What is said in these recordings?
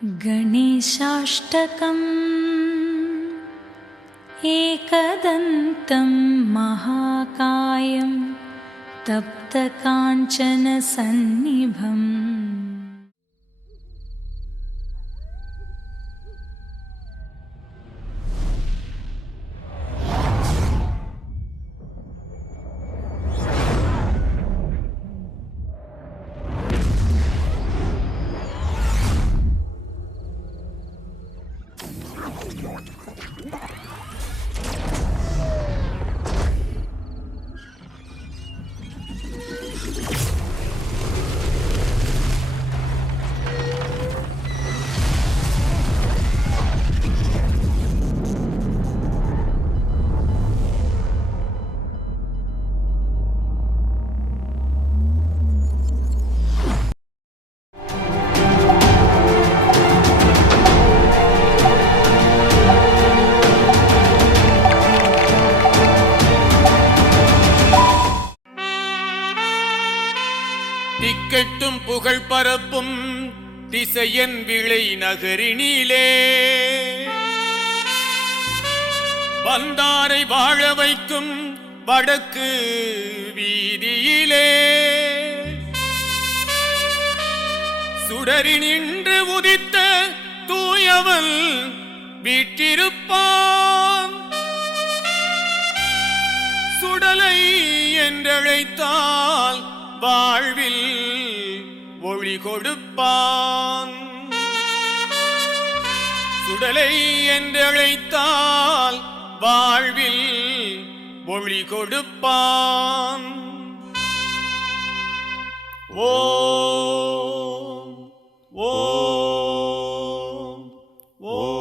गणेशाष्टकम् एकदन्तं महाकायं तप्तकाञ्चनसन्निभम् திக்கெட்டும் புகழ் பரப்பும் திசையன் விளை நகரினிலே வந்தாரை வாழ வைக்கும் வடக்கு வீதியிலே சுடரி நின்று உதித்த தூயவன் வீற்றிருப்பான். சுடலை என்றழைத்தால் வாழ்வில் ஒளி கொடுப்பான். சுடலை என்றழைத்தால் வாழ்வில் ஒளி கொடுப்பான். ஓம் ஓம் ஓம்.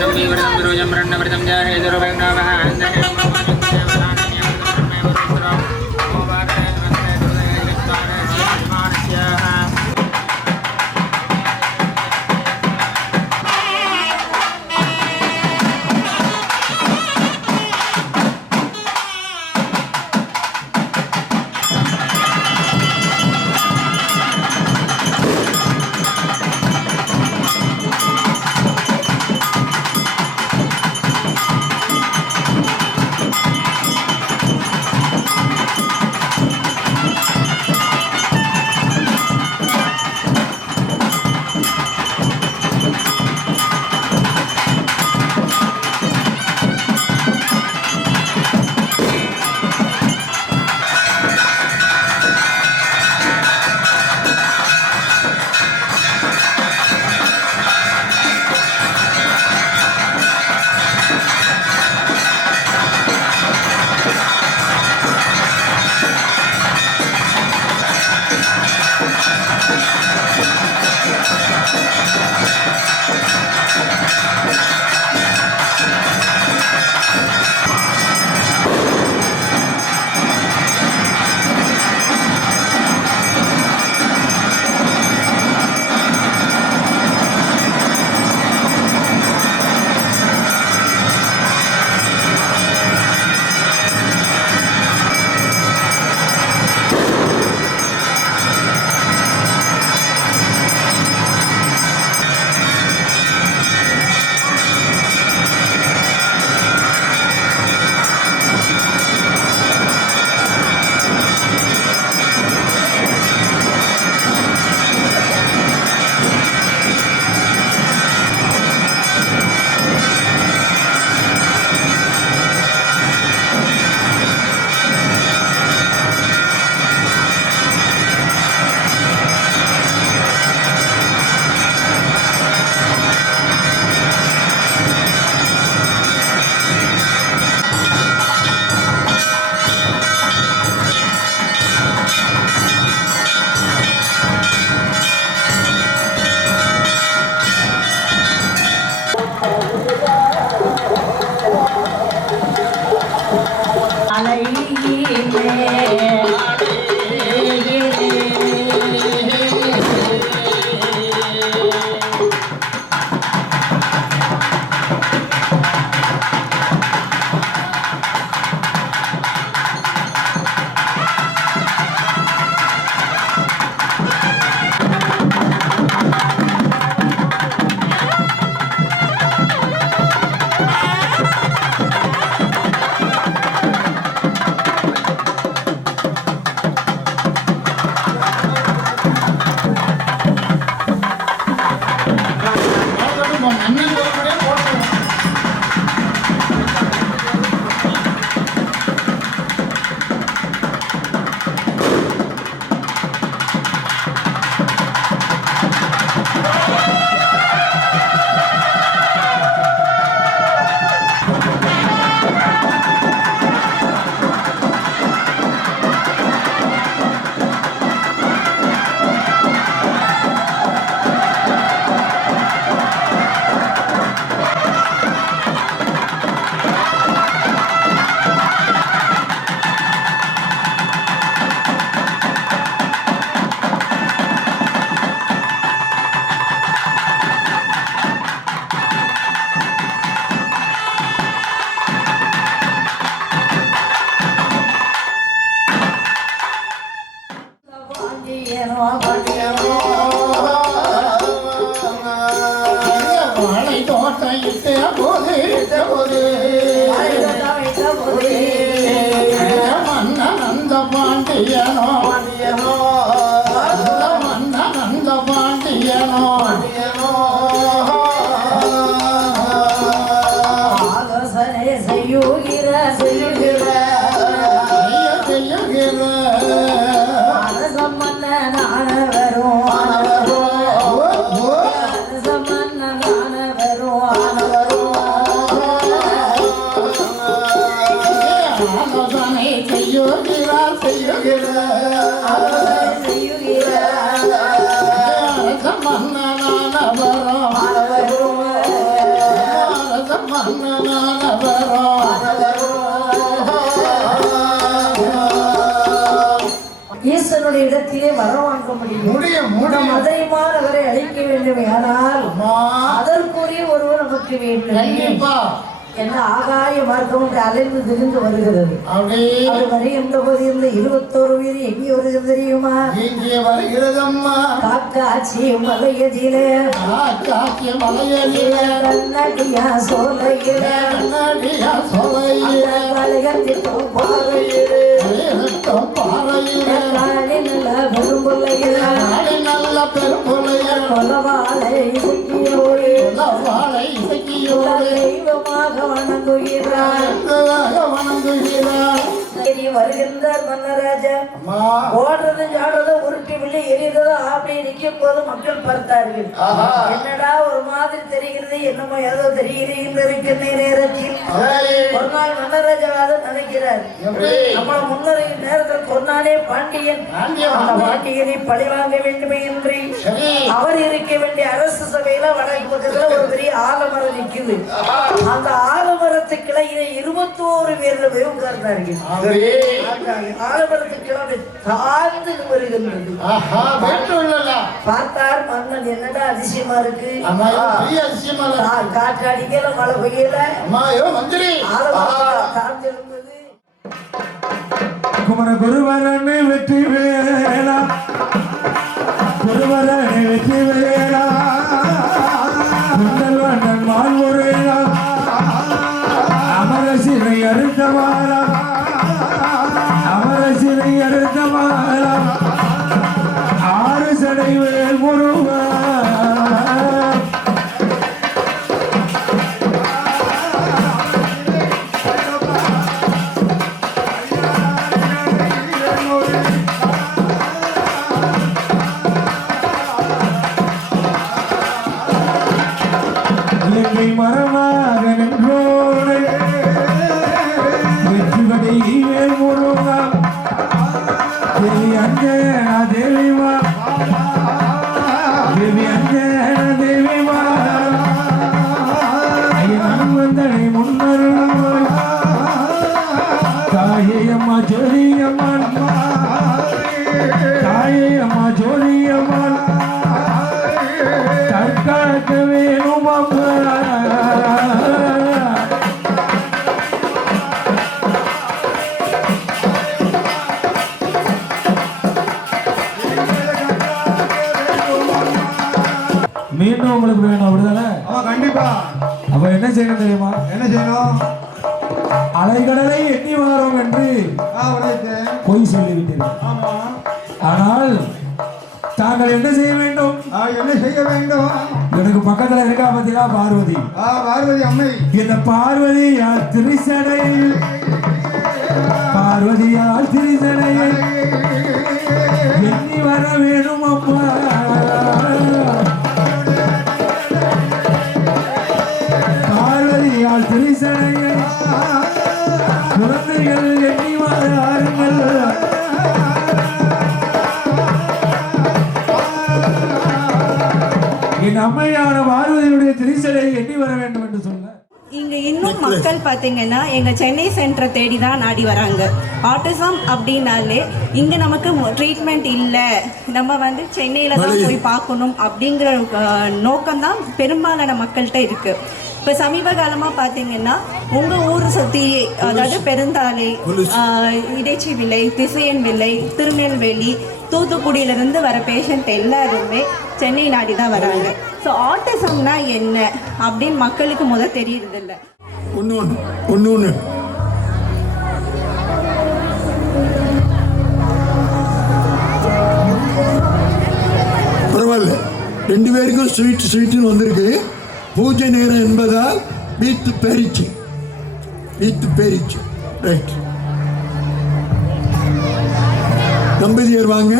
Hello. ஈசனுடைய இடத்திலே வரம் வாங்க முடியும். மதுரைமான் அவரை அழைக்க வேண்டும். ஆனால் அதற்குரிய ஒருவர் நமக்கு வேண்டும். என்ன ஆகாய மார்க்கம் அலைந்து திரிந்து வருகிறது. அது வருகின்ற போது இந்த 21 பேர் எங்கே வருகிறது தெரியுமா? காக்காட்சி மலையதிலே கண்ணடியா சோலையிலே கழகத்திட்டம் பாறையிலே கொலவாளை தெய்வமாக வணங்குகிறார். வருகின்றார் மன்னராஜா. ஓடுறது ஜாடுறதோ உருட்டி வில்லி எரிகிறதோ அப்படி நிற்கும் போது மக்கள் பார்த்தார்கள். என்னடா ஒரு மாதிரி தெரிகிறது, என்னமோ ஏதோ தெரிகிறது இருக்கின்ற நேரத்தில் ஒரு நாள் மன்னராஜாவாக நினைக்கிறார். நம்மள முன்னரை நேரத்தில் கொன்னாலே பாண்டியன், அந்த பாண்டியனை பழி வாங்க வேண்டுமே என்று அவர் இருக்க வேண்டிய அரசு சபையில வடக்கு பக்கத்துல ஒரு பெரிய ஆலமரம் நிற்குது. அந்த ஆலமரத்து கிளையில 21 பேர்ல போய் உட்கார்ந்தார்கள். ஆலமரத்து கிளம்பி தாழ்ந்து வருகின்றது. பார்த்தார் மன்னன், என்னடா அதிசயமா இருக்கு, காற்று அடிக்கல மழை பெய்யல, ஆலமரம் தாழ்ந்திருந்தது. குமர குருவரனை வெற்றி வேளா, குருவரனை வெற்றி வேளா, குண்டல்வண்ணன் வாழ்வுரையா, அமரசினை அறுத்தவாரா, அமரசினை அறுத்தவாரா, 6 சடை வேல் முருகா. மரமாக நின்றோடு வெற்றிபடி வேல் முருகா, தேவி அஞ்சனா தேவிமா, தேவி அஞ்சனா தேவிமா, வந்தனை முன்னருள் தாயம்மா ஜோதியம்மன், தாயம்மா ஜோதியம்மன், தற்காக்க வேணும் அம்மா. மீண்டும் உங்களுக்கு வேணும் அப்படிதானே? கண்டிப்பா. அப்ப என்ன செய்யணும் தெரியுமா? என்ன செய்யணும்? அலைகடலை எண்ணி வாரோம் என்று பொய் சொல்லிவிட்டீர்கள். ஆனால் தாங்கள் என்ன செய்ய வேண்டும்? என்ன செய்ய வேண்டும்? எனக்கு பக்கத்துல இருக்கா பத்தியா பார்வதி. பார்வதி அம்மை. இந்த பார்வதியால் திரிசடையில், பார்வதியால் திரிசடையில் எண்ணி வர வேணும் அம்மா. பார்வதியால் திரிசடையில் குழந்தைகள் எண்ணி வாருங்கள். என் அம்மையான பார்வதியுடைய திரிசடை எண்ணி வர வேண்டும் என்று சொல்ல இங்கே இன்னும் மக்கள் பார்த்தீங்கன்னா எங்கள் சென்னை சென்டரை தேடி தான் நாடி வராங்க. ஆட்டிசம் அப்படின்னாலே இங்கே நமக்கு ட்ரீட்மெண்ட் இல்லை, நம்ம வந்து சென்னையில் தான் போய் பார்க்கணும் அப்படிங்கிற நோக்கம்தான் பெரும்பாலான மக்கள்கிட்ட இருக்குது. இப்போ சமீப காலமாக பார்த்தீங்கன்னா உங்கள் ஊர் சுற்றி, அதாவது பெருந்தாலை, இடைச்சி வில்லை, திசையன் வில்லை, திருநெல்வேலி, தூத்துக்குடியிலேருந்து வர பேஷண்ட் எல்லாருமே சென்னை நாடி தான் வராங்க. ஸோ ஆட்டிசம்னா என்ன அப்படின்னு மக்களுக்கு முதல் தெரியறதில்ல. ஒன்று பரவாயில்ல, 2 பேருக்கும் ஸ்வீட்டுன்னு வந்திருக்கு. பூஜை நேரம் என்பதால் வீட்டு பேரிச்சு ரைட். தம்பதியர் வாங்க.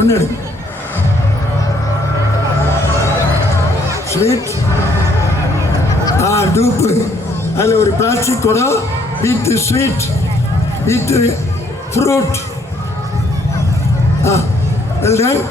ஒன்று ஸ்வீட், டூப்பு, அதில் ஒரு பிளாஸ்டிக் குடம், வீட்டு ஸ்வீட், வீட்டு ஃப்ரூட். Well done.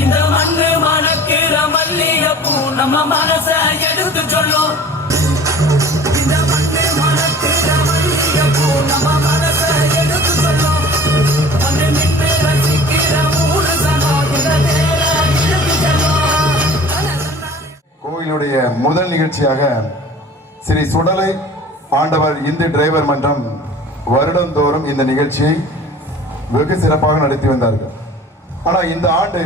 இந்த மண்ணு மணக்கிற மல்லிகைப்பூ நம்ம மனச எடுத்து சொல்லும். இந்த மண்ணு மணக்கிற மல்லிகைப்பூ நம்ம மனச எடுத்து சொல்லும். வந்து நின்று ரசிக்கிற ஊரு சனம் இந்த தேர எடுத்து சொல்லும். கோயிலுடைய முதல் நிகழ்ச்சியாக ஸ்ரீ சுடலை ஆண்டவர் இந்து டிரைவர் மன்றம் வருடந்தோறும் இந்த நிகழ்ச்சியை வெகு சிறப்பாக நடத்தி வந்தார்கள். ஆனால் இந்த ஆண்டு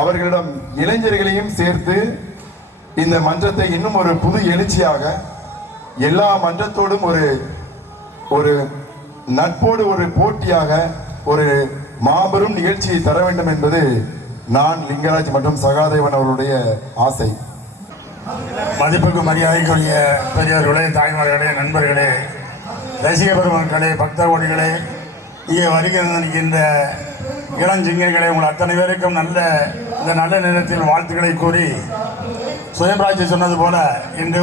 அவர்களிடம் இளைஞர்களையும் சேர்த்து இந்த மன்றத்தை இன்னும் ஒரு புது எழுச்சியாக எல்லா மன்றத்தோடும் ஒரு நட்போடு ஒரு போட்டியாக ஒரு மாபெரும் நிகழ்ச்சியை தர வேண்டும் என்பது நான் லிங்கராஜ் மற்றும் சகாதேவன் அவருடைய ஆசை. மதிப்புக்கு மரியாதைக்குரிய பெரியவர்களே, தாய்மார்களே, நண்பர்களே, ரசிக பெருமக்களே, பக்த கோடிகளே, இங்கே வருகின்ற இளஞ்சிங்கங்களே, உங்கள் அத்தனை பேருக்கும் இந்த நல்ல நேரத்தில் வாழ்த்துக்களை கூறி, சுயம்ராஜ் சொன்னது போல இன்று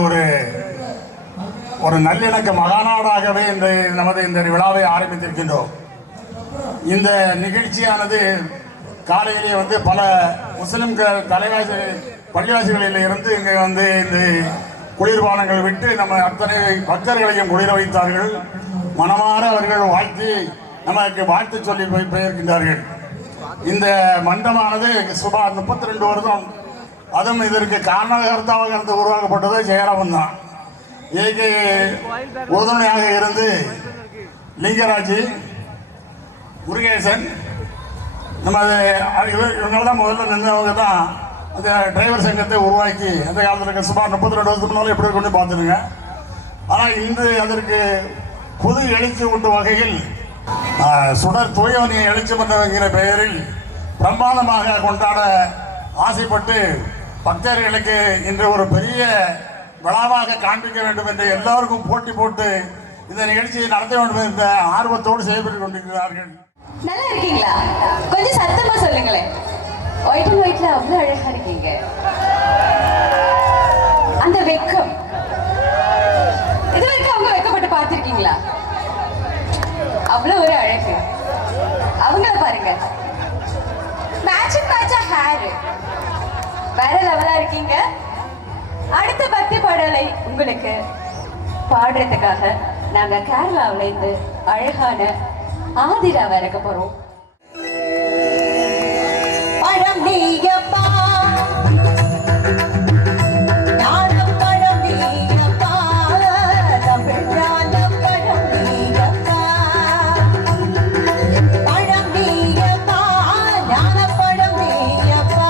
ஒரு நல்லிணக்க மகாநாடாகவே இன்று நமது இந்த விழாவை ஆரம்பித்திருக்கின்றோம். இந்த நிகழ்ச்சியானது காலையிலே பல முஸ்லிம் பள்ளிவாசிகளில் இருந்து இங்கே இந்த குளிர்பானங்கள் விட்டு நம்ம அத்தனை பக்தர்களையும் குளிர வைத்தார்கள். மனமாற அவர்கள் வாழ்த்தி நமக்கு வாழ்த்து சொல்லி பெயர்க்கின்றார்கள். இந்த மண்டபமானது சுமார் 32 வருடம், அதுவும் இதற்கு காரணகர்த்தாவாக இருந்து உருவாக்கப்பட்டது ஜெயராமன் தான். இதுக்கு உறுதுணையாக இருந்து லிங்கராஜ், முருகேசன், இவங்க தான் முதல்ல நின்றவங்க தான் அந்த டிரைவர் சங்கத்தை உருவாக்கி அந்த காலத்தில் சுமார் 32 வருஷத்துக்கு முன்னாலும் எப்படி கொண்டு பார்த்துருங்க. ஆனால் இன்று அதற்கு புது எழுச்சி ஊட்டும் வகையில் சுடர் தூயவனி எழுச்சி மன்றங்கிற பெயரில் பிரம்மாண்டமாக கொண்டாட ஆசைப்பட்டு பக்தர்களுக்கு இன்று ஒரு பெரிய விழாவாக காண்பிக்க வேண்டும் என்று எல்லோருக்கும் போட்டி போட்டு இந்த நிகழ்ச்சியை நடத்த வேண்டும் என்ற ஆர்வத்தோடு செயல்பட்டு கொண்டிருக்கிறார்கள். நல்லா இருக்கீங்களா? கொஞ்சம் சத்தமா சொல்லுங்களேன். ஒயிட் அண்ட் ஒயிட்ல அவ்வளவு அழகா இருக்கீங்க. அந்த வெக்கம், இது வரைக்கும் அவங்க வெக்கப்பட்டு பார்த்திருக்கீங்களா? அவ்வளவு ஒரு அழகு. அவங்கள பாருங்க, மேட்சிங் மேட்சா ஹேர், வேற லெவலா இருக்கீங்க. அடுத்த பக்தி பாடலை உங்களுக்கு பாடுறதுக்காக நாங்க கேரளாவில இருந்து அழகான ஆதிராவை இறக்க போறோம். பழம் நீயப்பா, ஞானம் பழம் நீயப்பா, தமிழ் ஞானம் பழம் நீயப்பா, பழம் நீயப்பா, ஞானம் பழம் நீயப்பா,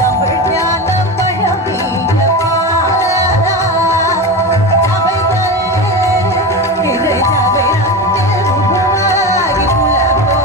தமிழ் ஞானம் பழம் நீயப்பா, சபைகள் இது சபை ரங்கு முகமாகி புலப்போ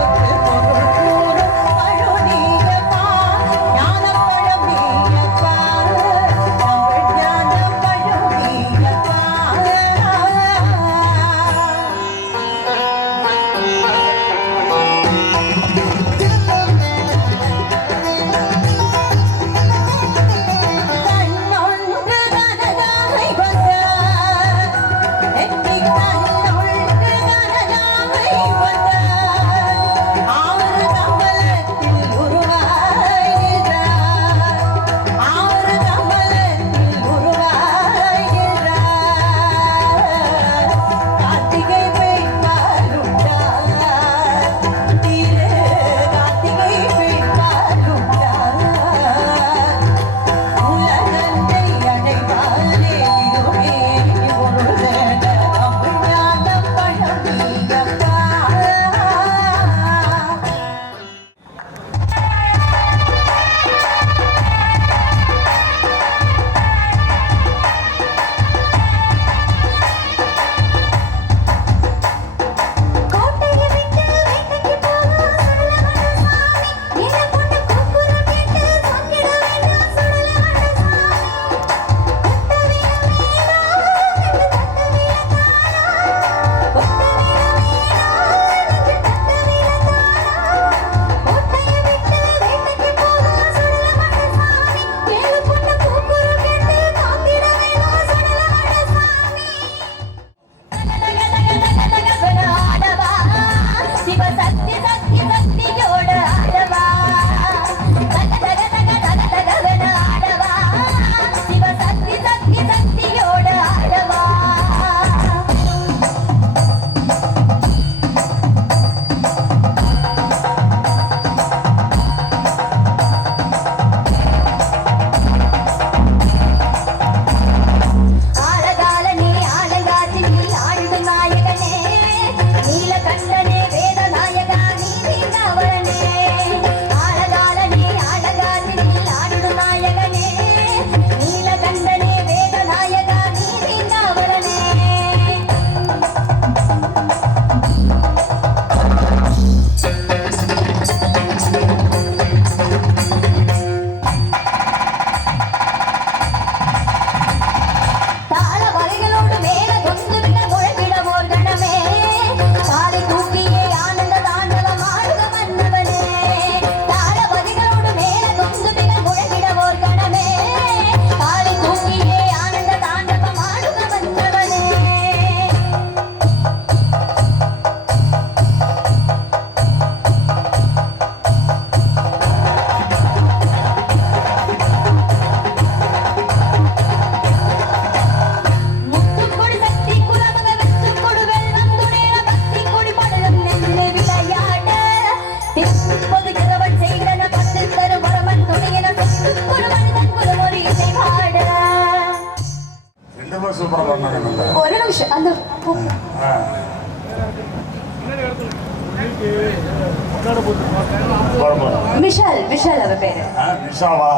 விஷால் விஷால் அவ பேரு. விஷாவா?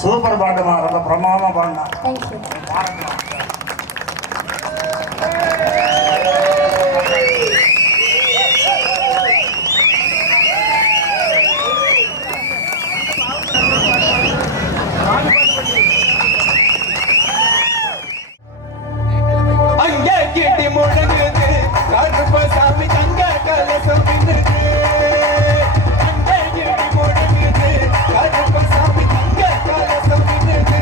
சூப்பர் பாட்டுமா, ரொம்ப பிரமாதமா பாடினா. தேங்க்யூ. அங்கே கிட்டி முழங்குது கருப்பசாமி தங்க கலசம் மின்னுது. அங்கே கிட்டி முழங்குது கருப்பசாமி தங்க கலசம் மின்னுது.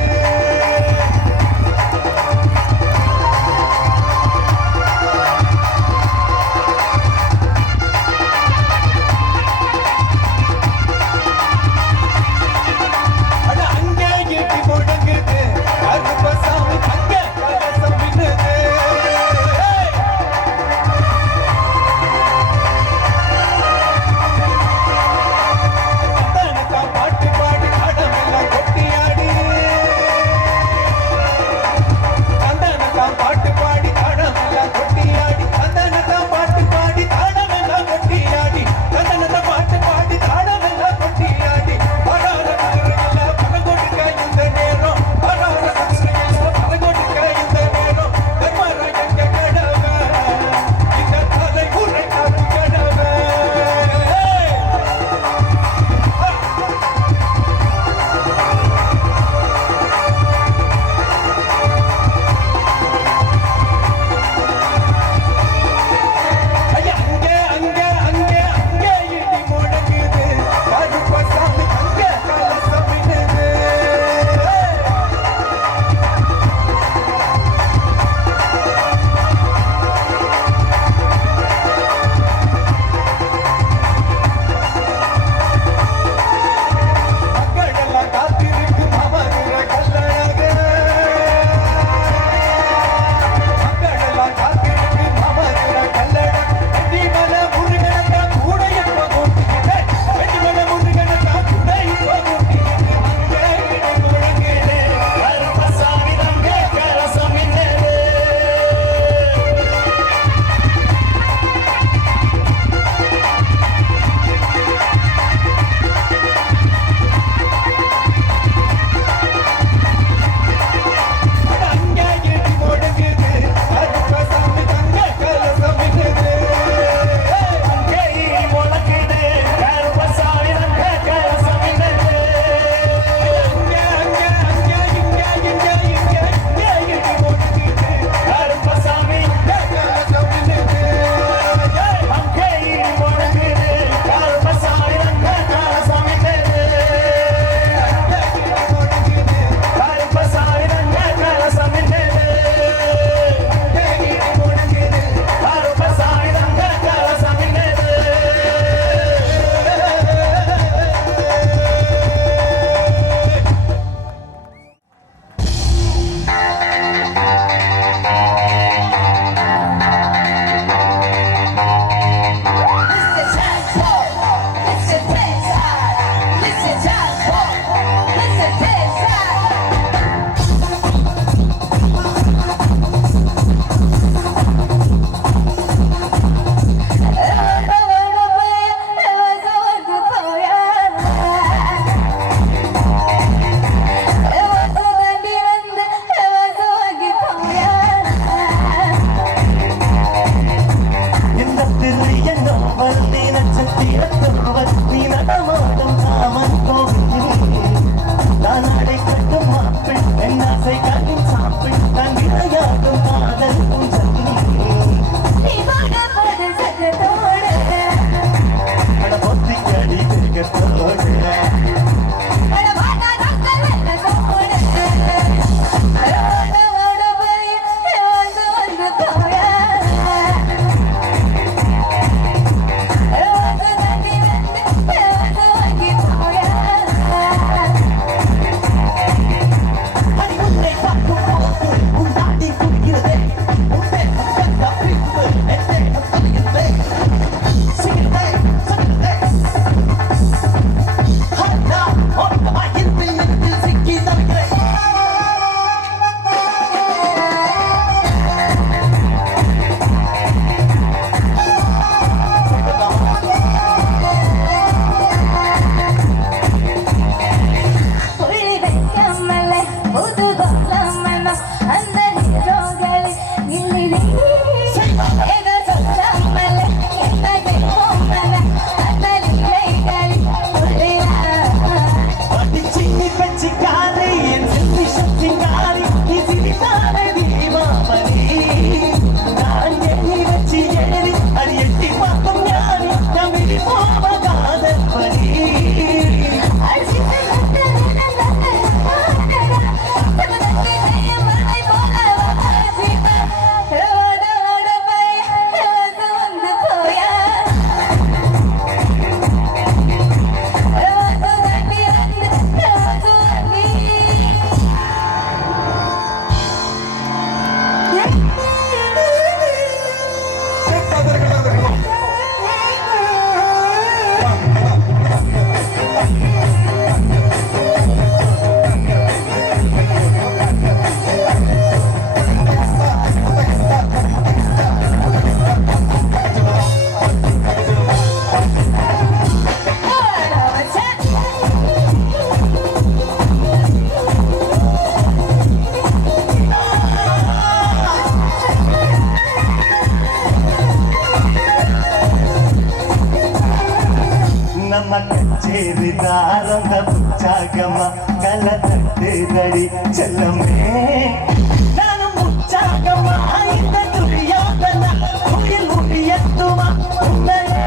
அட அங்கே கிட்டி முழங்குது கருப்பசாமி தங்க கலசம் மின்னுது. பாட்டு பாடி கடமெல்லாம் கொட்டியாடி கந்தனத்தான் பாட்டு பாடி கடமெல்லாம் கொட்டியாடி கந்தனத்தான் பாட்டு பாடி தாடமெல்லாம் கொட்டியாடி கந்தனத்தான் பாட்டு பாடி தாடமெல்லாம் கொட்டியாடி பரார குதிரையில பறகொடுக்க இந்த நேரம் பரார குதிரையில பறகொடுக்க இந்த நேரம் தர்மராஜன் கடவை இந்த தலைமுறை காத்து கடவை. ஐயா அங்கே அங்கே அங்கே அங்கே இடி முழங்குது கருப்பசாமி தங்க கலசம் மின்னுது. மக்களெல்லாம் காத்திருக்கும் அமருற கல்லழகு. மக்களெல்லாம் காத்திருக்கும் அமருற கல்லழகு. வெற்றிமல முருகனத்தான் கூட எப்ப கூட்டிக்கிட்டேன். வெற்றிமல முருகனத்தான் கூட இப்ப கூட்டிக்கிட்டு. அங்கே இடி முழங்குது கருப்பசாமி தங்க கலசம் மின்னுது. அங்கே இடி முழங்குது கருப்பசாமி தங்க கலசம் மின்னுது. அங்கே இடி முழங்குது கருப்பசாமி தங்க கலசம் மின்னுது. அங்கே அங்கே அங்கே இங்கே இங்கே இங்கே இங்கே இடி முழங்குது கருப்பசாமி தங்க கலசம் மின்னுது. அங்கே இடி முழங்குது கருப்பசாமி தங்க கலசம் மின்னுது. கருப்பசாமி தங்க கலசம் மின்னுது. கருப்பசாமி தங்க கலசம் மின்னுது. இந்த திரு என்னோ வருதி நட்சத்திரத்தவர் நீ நடமாடும் காமன் கோவில் நான் அடைக்கட்டும் மாப்பிள் என் ஆசை காட்டின் சாப்பிள் நான் விளையாடும் காதல் பூஞ்சலி அட பொத்திக்கடி திருக்கத்தோடு நம்ம கச்சேரி தாரந்த உற்சாகமா கலை தட்டுதடி செல்லமே நானும் உற்சாகமா இந்த துரியோதன உயிர் உயர்த்துமா உன்னையே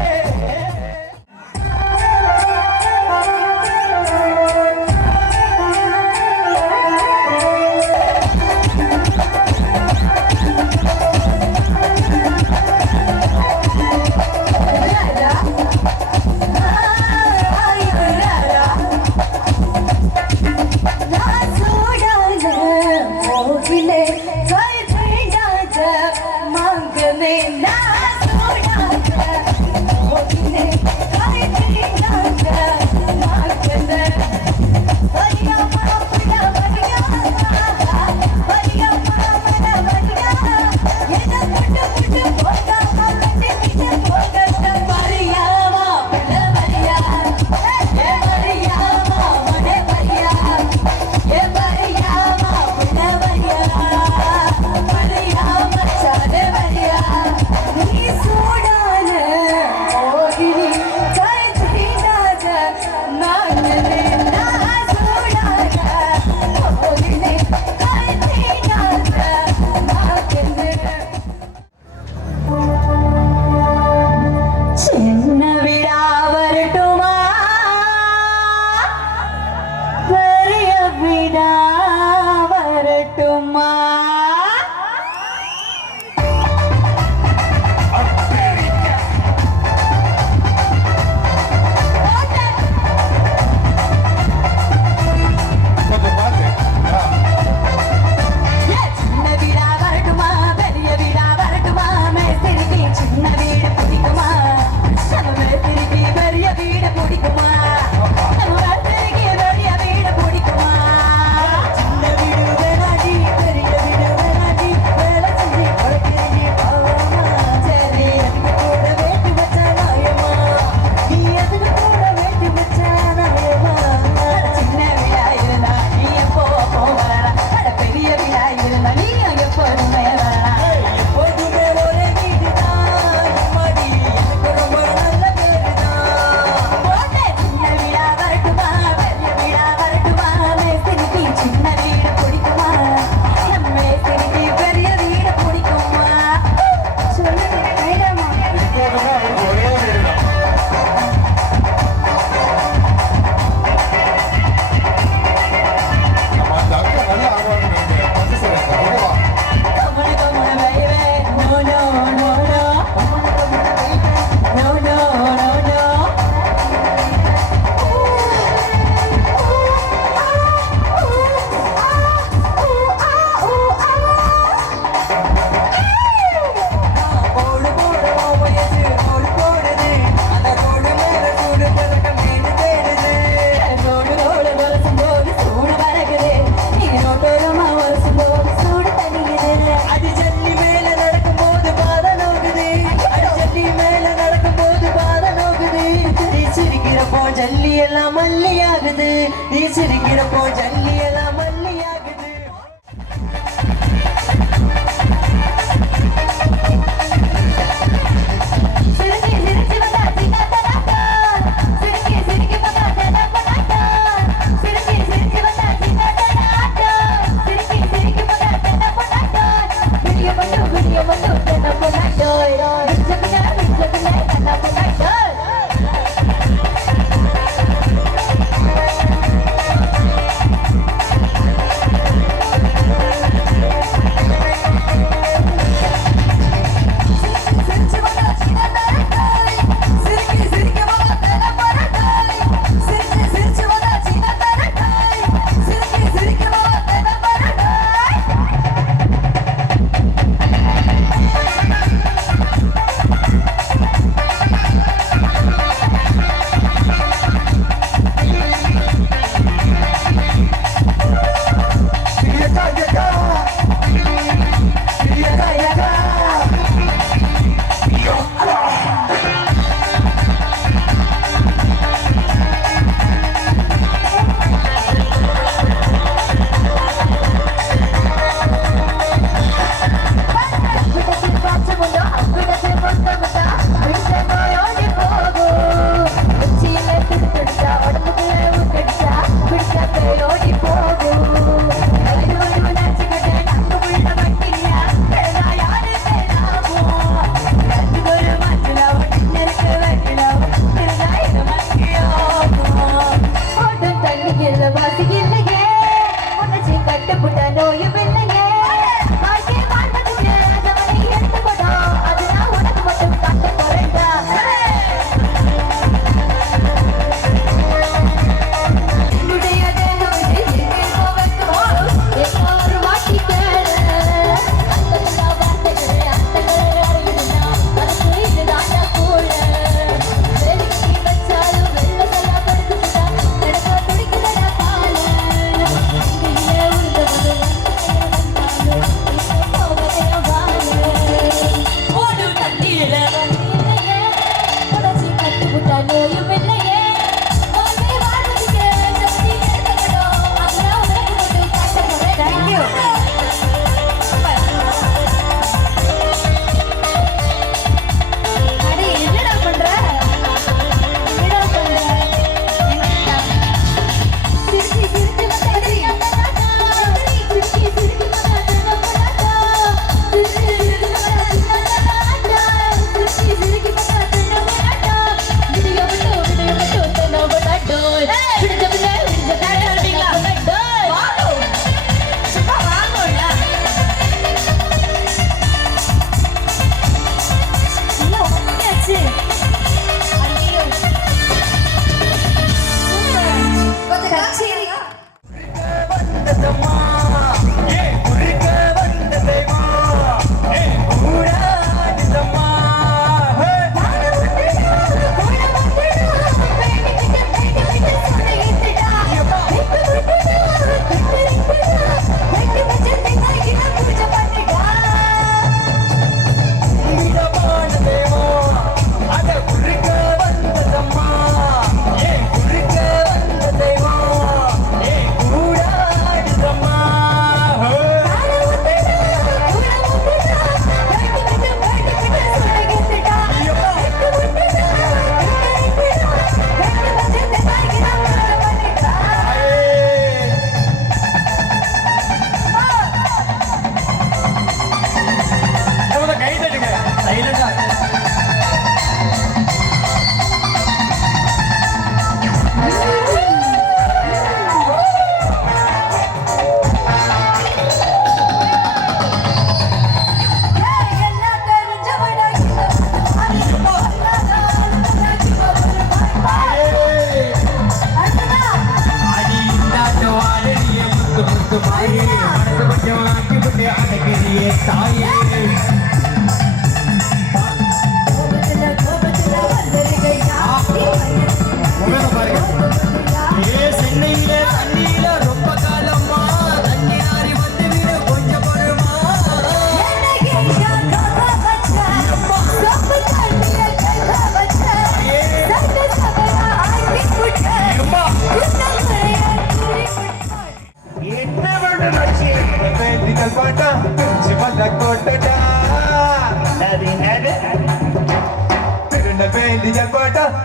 ஜல்லி எல்லாம் மல்லியாகுது நீ சிரிக்கிறப்போ ஜல்லி எல்லாம் மல்லியாகுது சுவையும் இல்லையே வாழ்வே வாழ்வதற்கு சக்தி கிடைக்கணும் அதெல்லாம் உனக்கு மட்டும் கஷ்டப்படுறேன் தேங்க்யூ அடே என்னடா பண்ற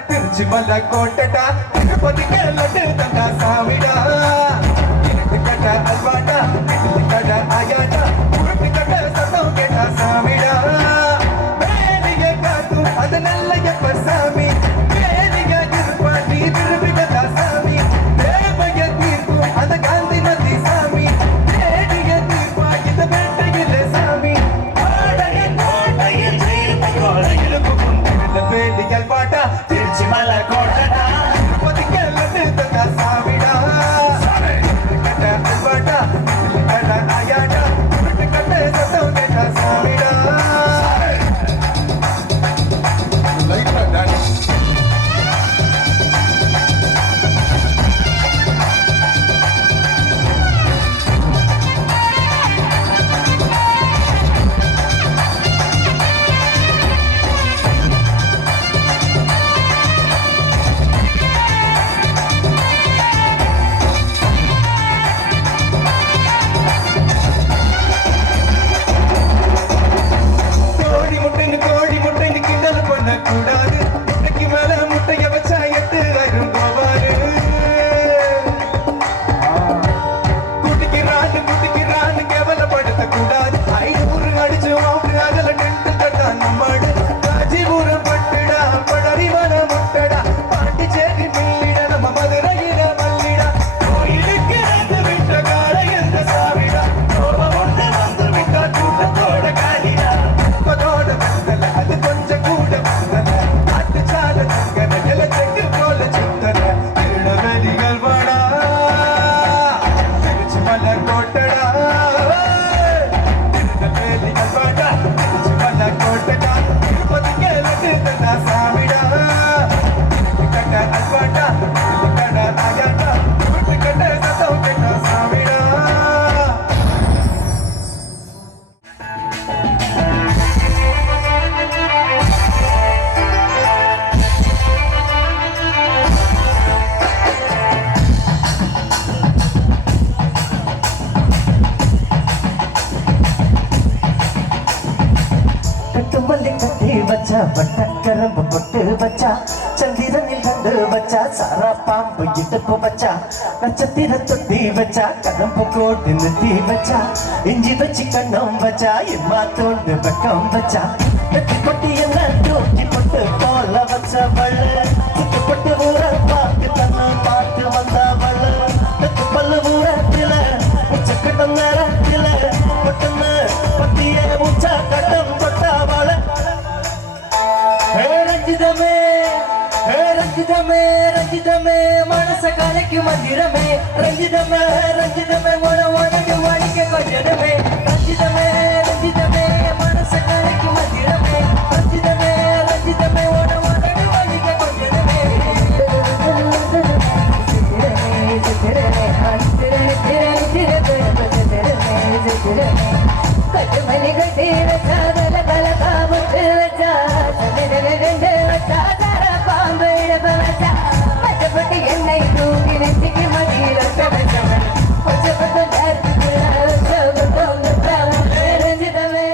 திருச்சி மலை கோட்டடா திருப்பதி கேளட்டு தந்தா சாமிடா எனக்கு கட்ட அல்வாடா கட்ட ஆயாடா உருட்டு கட்ட சத்தம் கேட்டா சாமிடா வேலைய காத்தும் அது நல்ல எப்ப சாமி வேலைய இருப்பா நீ திரும்பிடா சாமி தேவைய தீர்க்கும் அந்த காந்தி நதி சாமி வேலைய தீர்ப்பா இந்த வேட்டையில சாமி கோட்டையில் வேலிகள் பாட்டா திருச்சி மலை கோட்டடா திருப்பதி கேளட்டு தந்தா சாமிடா கட்ட அல்வாடா கட்ட ஆயாடா உருட்டு கட்ட சத்தம் கேட்டா சாமிடா சீசனில் கண்டு வச்சா சாரா பாம்பு இடுப்பு வச்சா நட்சத்திர தொட்டி வச்சா கடம்பு கோட்டு நிறுத்தி வச்சா இஞ்சி வச்சு கண்ணம் வச்சா எம்மா தோண்டு பக்கம் வச்சா வெட்டி கொட்டி என்ன தூக்கி போட்டு போல வச்சவள் சுட்டுப்பட்டு ஊர பார்த்து தன்னை பார்த்து வந்தவள் வெத்து பல்லு ஊரத்தில உச்சக்கட்டம் நேரத்தில பட்டுன்னு பத்திய உச்சா கட்டம் தொட்டவள ரஞ்சிதமே ரஞ்சிதமே ரஞ்சிதமே மனச கலைக்கு மந்திரமே ரஞ்சிதமே ரஞ்சிதமே உனக்கு வழிக்க கொஞ்சமே ரஞ்சிதமே ரஞ்சிதமே மனச கலைக்கு மந்திரமே ரஞ்சிதமே ரஞ்சிதமே உனக்கு வழிக்க கொஞ்சமே கட்டுமணி கட்டி வச்சா தல கல காமுத்து வச்சா பாம்பு இழப்ப வச்சா மச்சப்பட்டு என்னை தூக்கி நெத்திக்கு மடியில வச்சவன் கொச்சப்பட்டு ரஞ்சிதமே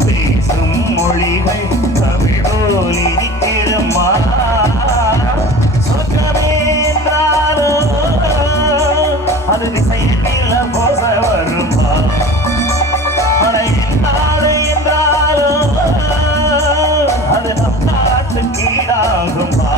பேசும் மொழிகள் தமிழோல் இருக்கிறம்மா சொர்க்கமே என்றாலும் அது திசையில் போச வருமா நாடு என்றாலும் அது நம் நாட்டு கீழாகுமா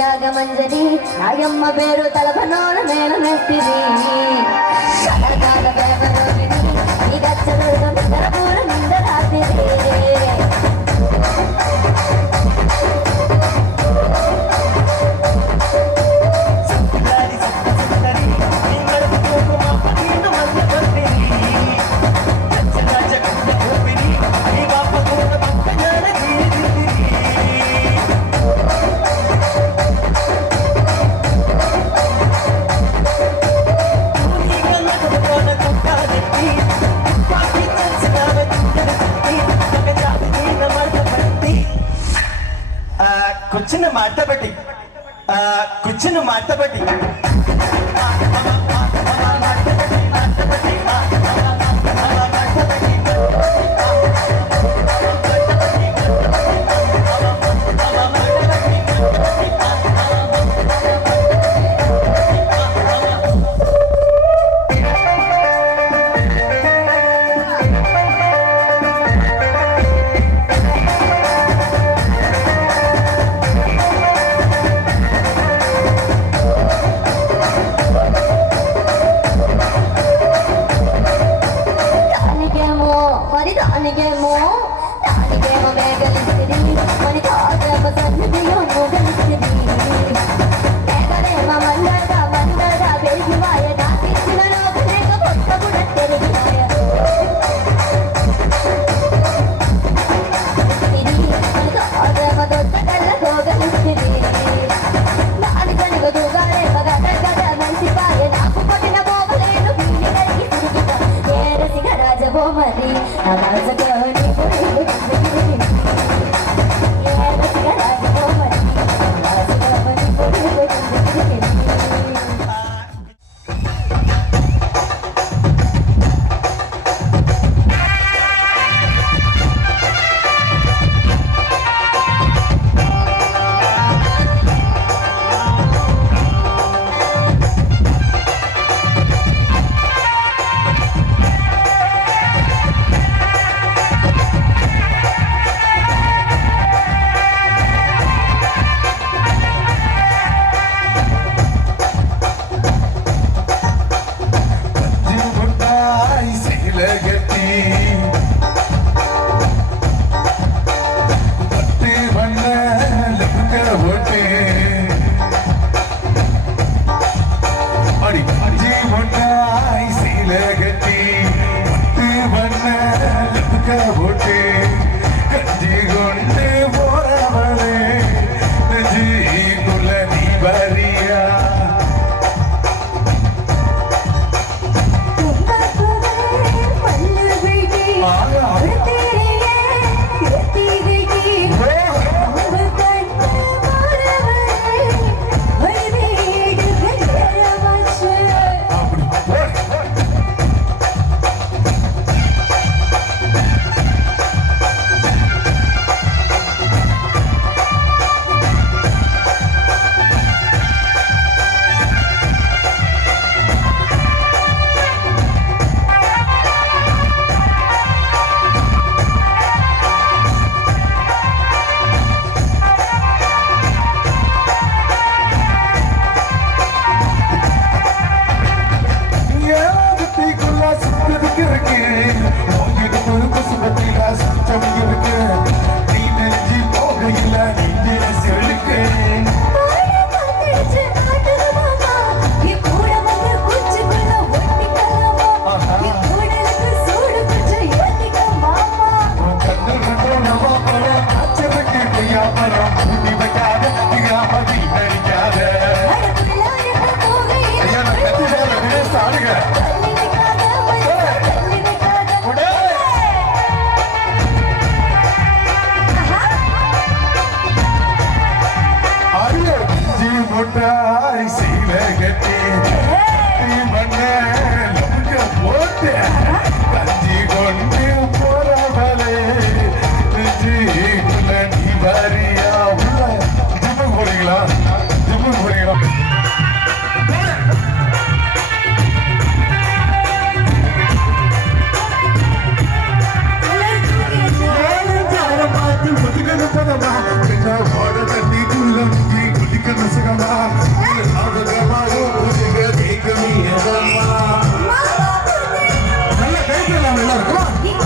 రాగమంజరి నాయమ్మ పేరు తలపనోడ మేల మెట్టిది కలగాల వేగరోగిని నీ గచ్చదుర్గం తరపూర నింద రాత్రి కూర్చుని మాటబట్టి போமதி அவாசகவனி பொடி ரசிகராஜ போமதி அவாசகவனி பொடி நல்லா கைட்டு எல்லாரும்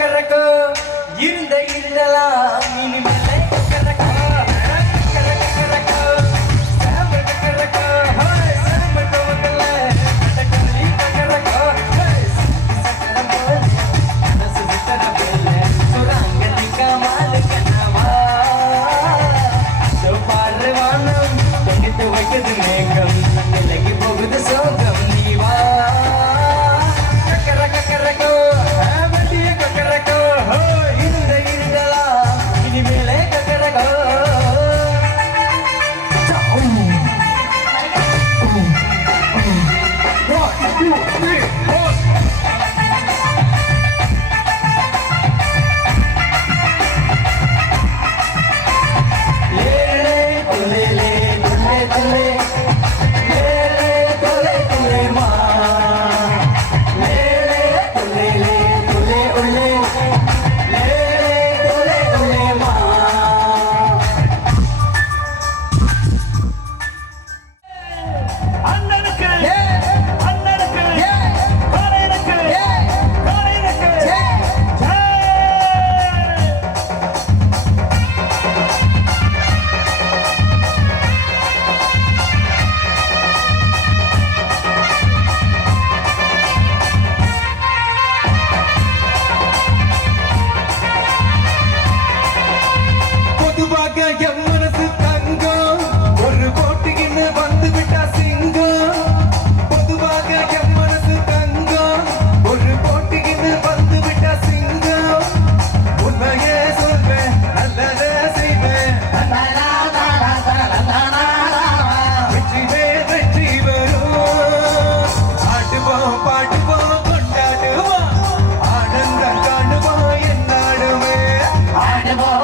கக்கரக்கோ இருந்த இருந்தலாம் இனிமேலே கக்கரக்கோ கக்கரக்கோ சாம்ப கக்கரக்கோ ஹோய் சாம்ப கோவக்கல கக்கரக்கோ கக்கரக்கோ ஹோய் சக்கர போல மனசு விட்டட போல சுரங்க நிக்கமால கனவா சோ பார்வானம் தொங்கிட்டு வைக்குது மேகம் விலகி போகுது சோகம் நீ வா கக்கரக்கோ ஆவடிய கக்கரக்கோ ஹோ இருந்த இருந்தலா இனிமேலே கக்கரக்கோ பொதுவாக என் மனசு தங்கம் ஒரு போட்டிக்குன்னு வந்து விட்டா சிங்கம் பொதுவாக என் மனசு தங்கம் ஒரு போட்டிக்குன்னு வந்து விட்டா சிங்கம் உண்மையே சொல்வேன் நல்லதே செய்வேன் வெற்றி மேல் வெற்றி வரும் ஆடுவோம் பாடுவோம் கொண்டாடுவோம் ஆனந்தம் காணுவோம் என்னாடுமே ஆடுவோம்